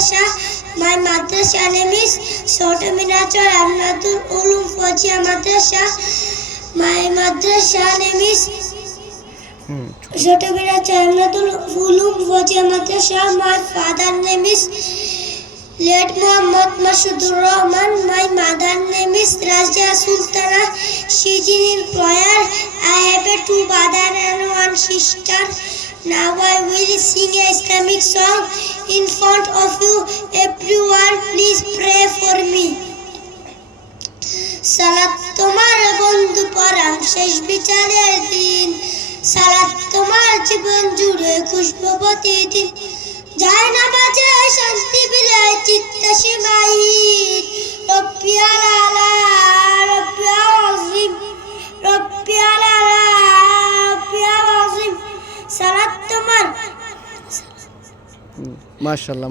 madrasa. My madrasa name is Sota Miniature Amnatul Ulum Fawzia Madrasa. My madrasa name is Sota Miniature Amnatul Ulum Fawzia Madrasa. My father name is late Muhammad Mashudur Rahman. My mother name is Raja Sultana. She is in prayer. I have a 2 brothers and 1 sister. Now I will sing a Islamic song in front of you. Everyone, please pray for me. সালাত তোমার বন্ধু পরাম শেষ বিচারের দিন, সালাত তোমার জীবন জুড়ে খুশবু প্রতিদিন, যায় নামাজে শান্তি বিলায় চিত্ত সীমাহীন। রব্বি আলা রব্বি আযীম, রব্বি আলা রব্বি আযীম। সালাত তোমার মাশাআল্লাহ।